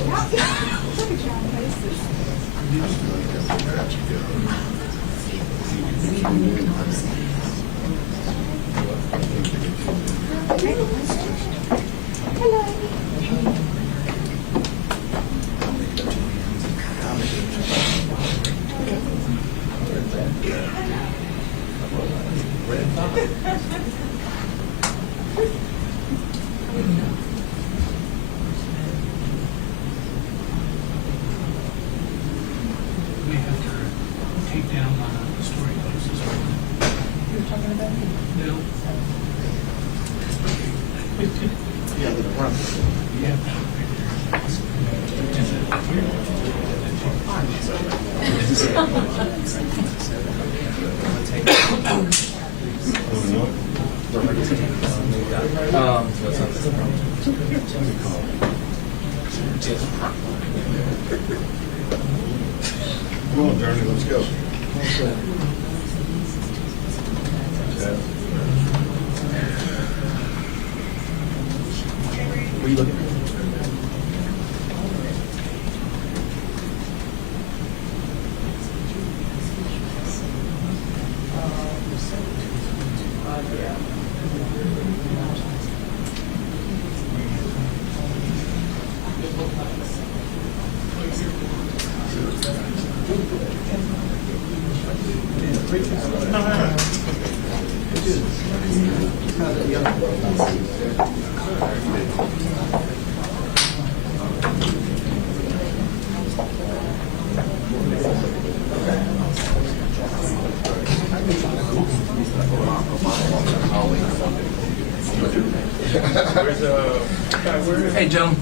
We have to take down the story posts as well. You're talking about me? No. Yeah, the front. Yeah. Come on, Journey, let's go. Where you looking? Hey, gentlemen.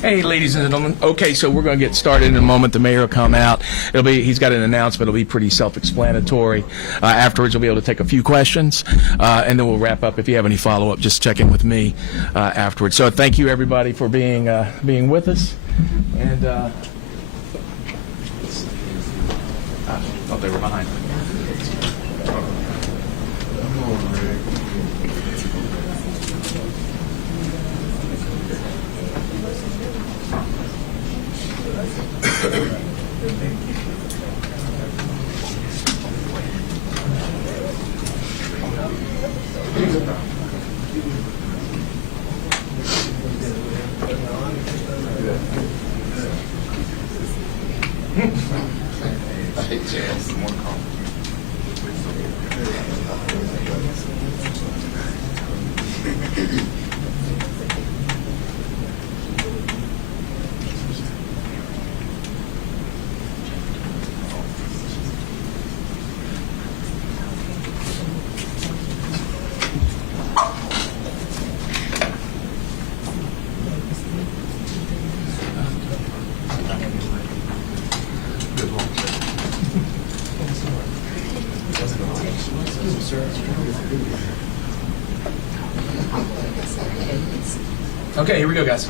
Hey, ladies and gentlemen. Okay, so we're going to get started in a moment. The mayor will come out. He's got an announcement. It'll be pretty self-explanatory. Afterwards, we'll be able to take a few questions, and then we'll wrap up. If you have any follow-up, just check in with me afterwards. So thank you, everybody, for being with us. And I thought they were behind. I hate jazz. More calm. Okay, here we go, guys.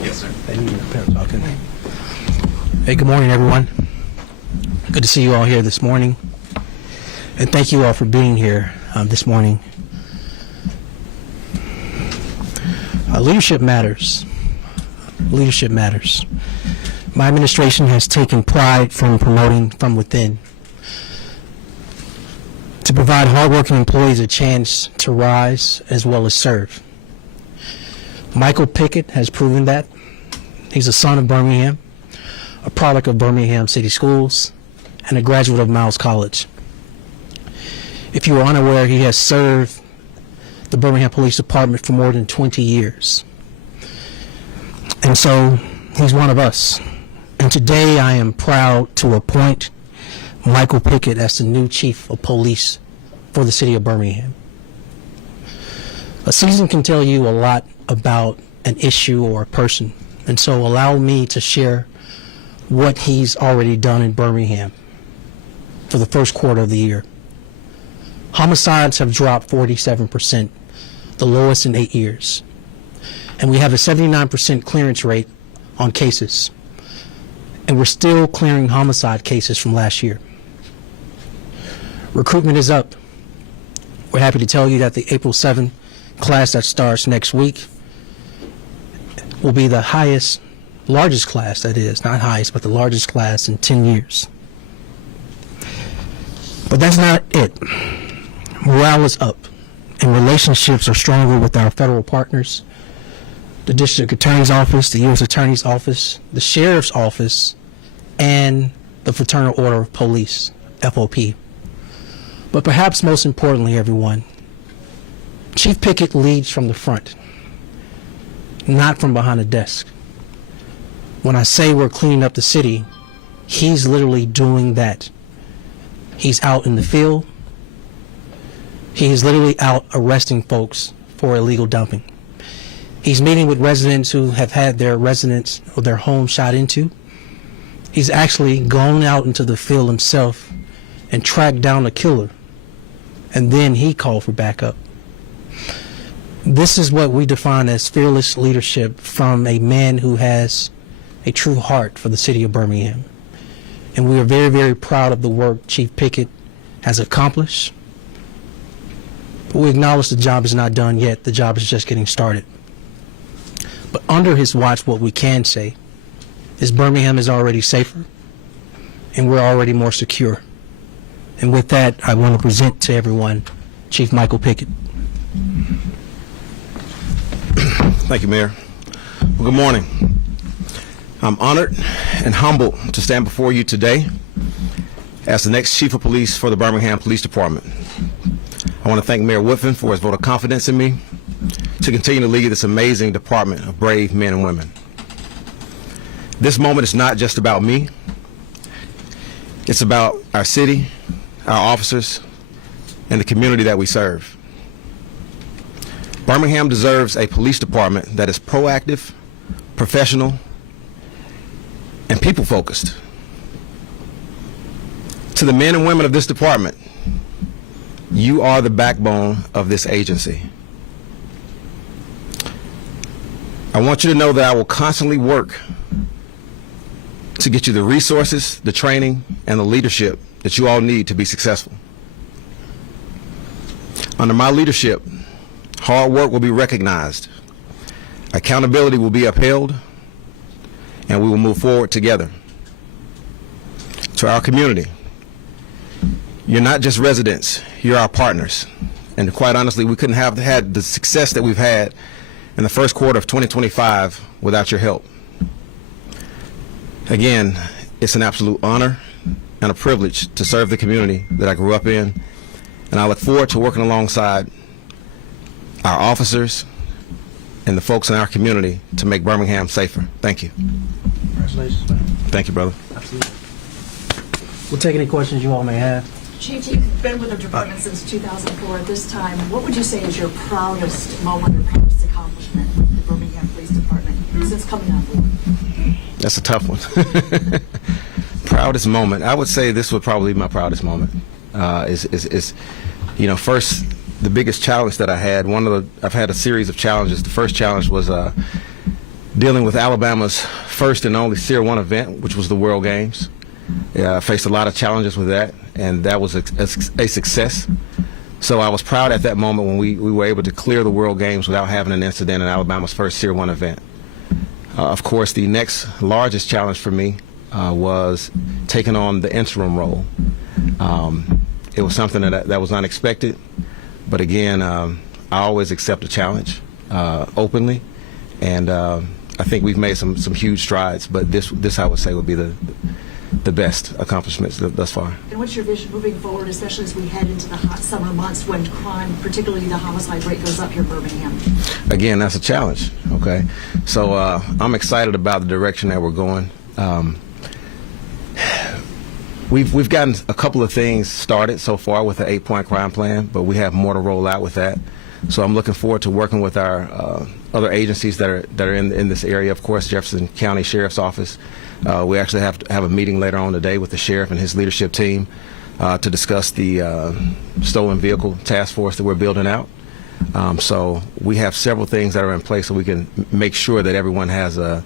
Yes, sir. Hey, good morning, everyone. Good to see you all here this morning. And thank you all for being here this morning. Leadership matters. Leadership matters. My administration has taken pride from promoting from within to provide hardworking employees a chance to rise as well as serve. Michael Pickett has proven that. He's a son of Birmingham, a product of Birmingham City Schools, and a graduate of Miles College. If you are unaware, he has served the Birmingham Police Department for more than 20 years. And so he's one of us. And today I am proud to appoint Michael Pickett as the new Chief of Police for the City of Birmingham. A season can tell you a lot about an issue or a person, and so allow me to share what he's already done in Birmingham for the first quarter of the year. Homicides have dropped 47%, the lowest in 8 years. And we have a 79% clearance rate on cases. And we're still clearing homicide cases from last year. Recruitment is up. We're happy to tell you that the April 7th class that starts next week will be the largest class, that is, not highest, but the largest class in 10 years. But that's not it. Morale is up, and relationships are stronger with our federal partners, the District Attorney's Office, the U.S. Attorney's Office, the Sheriff's Office, and the Fraternal Order of Police, FOP. But perhaps most importantly, everyone, Chief Pickett leads from the front, not from behind a desk. When I say we're cleaning up the city, he's literally doing that. He's out in the field. He is literally out arresting folks for illegal dumping. He's meeting with residents who have had their residence or their home shot into. He's actually gone out into the field himself and tracked down a killer. And then he called for backup. This is what we define as fearless leadership from a man who has a true heart for the city of Birmingham. And we are very, very proud of the work Chief Pickett has accomplished. But we acknowledge the job is not done yet. The job is just getting started. But under his watch, what we can say is Birmingham is already safer, and we're already more secure. And with that, I want to present to everyone Chief Michael Pickett. Thank you, Mayor. Well, good morning. I'm honored and humbled to stand before you today as the next Chief of Police for the Birmingham Police Department. I want to thank Mayor Woodfin for his vote of confidence in me to continue to lead this amazing department of brave men and women. This moment is not just about me. It's about our city, our officers, and the community that we serve. Birmingham deserves a police department that is proactive, professional, and people-focused. To the men and women of this department, you are the backbone of this agency. I want you to know that I will constantly work to get you the resources, the training, and the leadership that you all need to be successful. Under my leadership, hard work will be recognized, accountability will be upheld, and we will move forward together. To our community, you're not just residents, you're our partners. And quite honestly, we couldn't have had the success that we've had in the first quarter of 2025 without your help. Again, it's an absolute honor and a privilege to serve the community that I grew up in, and I look forward to working alongside our officers and the folks in our community to make Birmingham safer. Thank you. Congratulations, man. Thank you, brother. Absolutely. We'll take any questions you all may have. Chief, you've been with the department since 2004. At this time, what would you say is your proudest moment or proudest accomplishment with the Birmingham Police Department since coming on board? That's a tough one. Proudest moment. I would say this would probably be my proudest moment. First, the biggest challenge that I had. I've had a series of challenges. The first challenge was dealing with Alabama's first and only Tier 1 event, which was the World Games. I faced a lot of challenges with that, and that was a success. So I was proud at that moment when we were able to clear the World Games without having an incident in Alabama's first Tier 1 event. Of course, the next largest challenge for me was taking on the interim role. It was something that was unexpected, but again, I always accept a challenge openly, and I think we've made some huge strides, but this I would say would be the best accomplishments thus far. And what's your vision moving forward, especially as we head into the hot summer months when crime, particularly the homicide rate, goes up here in Birmingham? Again, that's a challenge, okay? So I'm excited about the direction that we're going. We've gotten a couple of things started so far with the 8-point crime plan, but we have more to roll out with that. So I'm looking forward to working with our other agencies that are in this area. Of course, Jefferson County Sheriff's Office. We actually have to have a meeting later on today with the sheriff and his leadership team to discuss the stolen vehicle task force that we're building out. So we have several things that are in place so we can make sure that everyone has a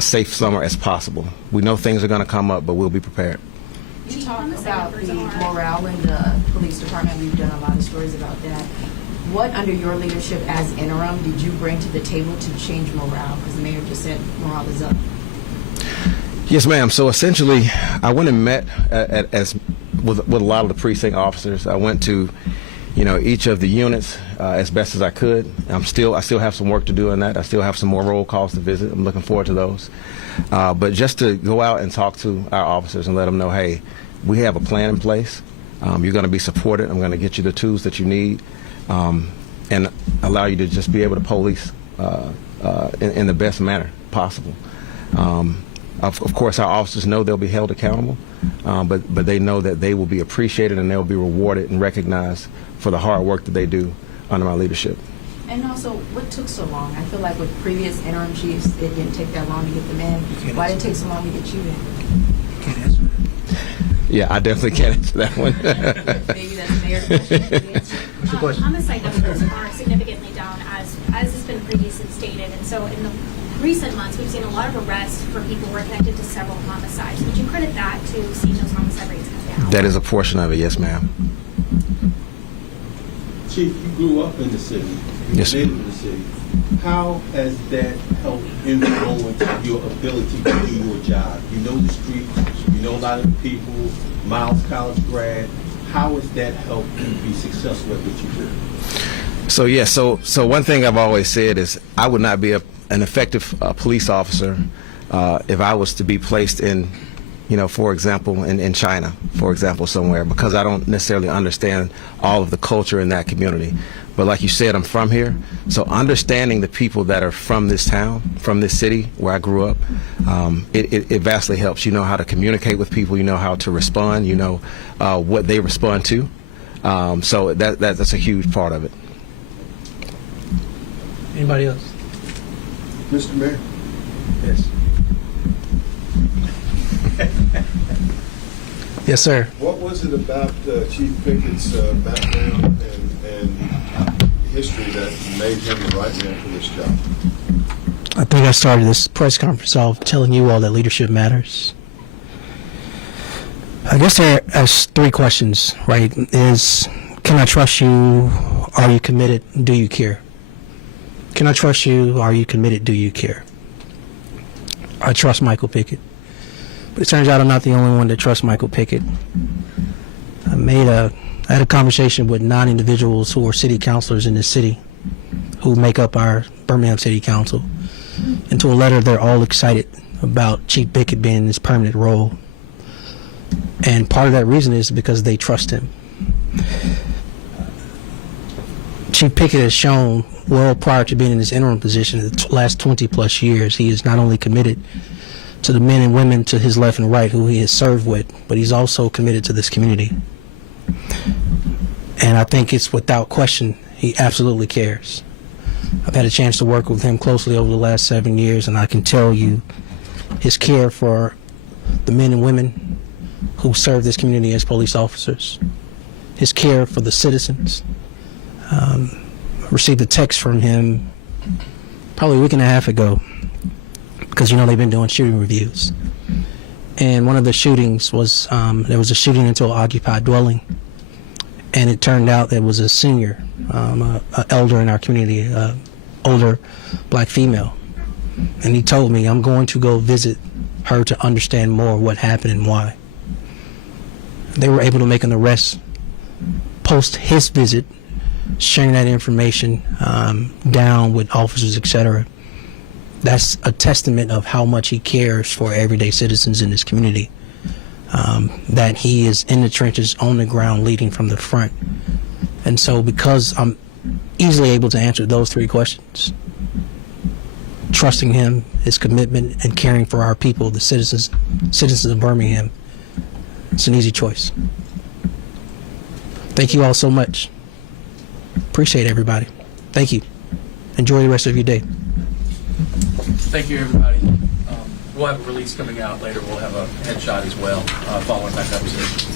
safe summer as possible. We know things are going to come up, but we'll be prepared. You talk about the morale in the police department. We've done a lot of stories about that. What, under your leadership as interim, did you bring to the table to change morale? Because the mayor just said morale is up. Yes, ma'am. So essentially, I went and met with a lot of the precinct officers. I went to, each of the units as best as I could. I still have some work to do on that. I still have some more roll calls to visit. I'm looking forward to those. But just to go out and talk to our officers and let them know, hey, we have a plan in place. You're going to be supported. I'm going to get you the tools that you need, and allow you to just be able to police in the best manner possible. Of course, our officers know they'll be held accountable, but they know that they will be appreciated and they'll be rewarded and recognized for the hard work that they do under my leadership. And also, what took so long? I feel like with previous interim chiefs, it didn't take that long to get them in. Why did it take so long to get you in? Can't answer that. Yeah, I definitely can't answer that one. Maybe that's the mayor's question. Homicide numbers are significantly down, as has been previously stated, and so in the recent months, we've seen a lot of arrests for people who are connected to several homicides. Would you credit that to seeing those homicide rates come down? That is a portion of it, yes, ma'am. Chief, you grew up in the city. Yes, sir. You lived in the city. How has that helped influence your ability to do your job? You know the streets, you know a lot of the people, Miles College grad. How has that helped you be successful at what you do? So yes, so one thing I've always said is I would not be an effective police officer if I was to be placed in, for example, in China, for example, somewhere, because I don't necessarily understand all of the culture in that community. But like you said, I'm from here, so understanding the people that are from this town, from this city where I grew up, it vastly helps. You know how to communicate with people, you know how to respond, you know what they respond to. So that's a huge part of it. Anybody else? Mr. Mayor? Yes. Yes, sir. What was it about Chief Pickett's background and history that made him the right man for this job? I think I started this press conference off telling you all that leadership matters. I guess there are three questions, right? Can I trust you? Are you committed? Do you care? Can I trust you? Are you committed? Do you care? I trust Michael Pickett. But it turns out I'm not the only one that trusts Michael Pickett. I had a conversation with 9 individuals who are city councilors in this city who make up our Birmingham City Council. And to a letter, they're all excited about Chief Pickett being in this permanent role. And part of that reason is because they trust him. Chief Pickett has shown, well prior to being in this interim position, the last 20 plus years, he is not only committed to the men and women to his left and right who he has served with, but he's also committed to this community. And I think it's without question, he absolutely cares. I've had a chance to work with him closely over the last 7 years, and I can tell you his care for the men and women who serve this community as police officers, his care for the citizens. I received a text from him probably a week and a half ago, because they've been doing shooting reviews, and one of the shootings was there was a shooting into an occupied dwelling, and it turned out there was a senior, an elder in our community, older black female, and he told me, I'm going to go visit her to understand more what happened and why. They were able to make an arrest post his visit, sharing that information down with officers, etc. That's a testament of how much he cares for everyday citizens in this community, that he is in the trenches, on the ground, leading from the front. And so because I'm easily able to answer those three questions, trusting him, his commitment, and caring for our people, the citizens of Birmingham, it's an easy choice. Thank you all so much. Appreciate everybody. Thank you. Enjoy the rest of your day. Thank you, everybody. We'll have a release coming out later. We'll have a headshot as well, following that conversation.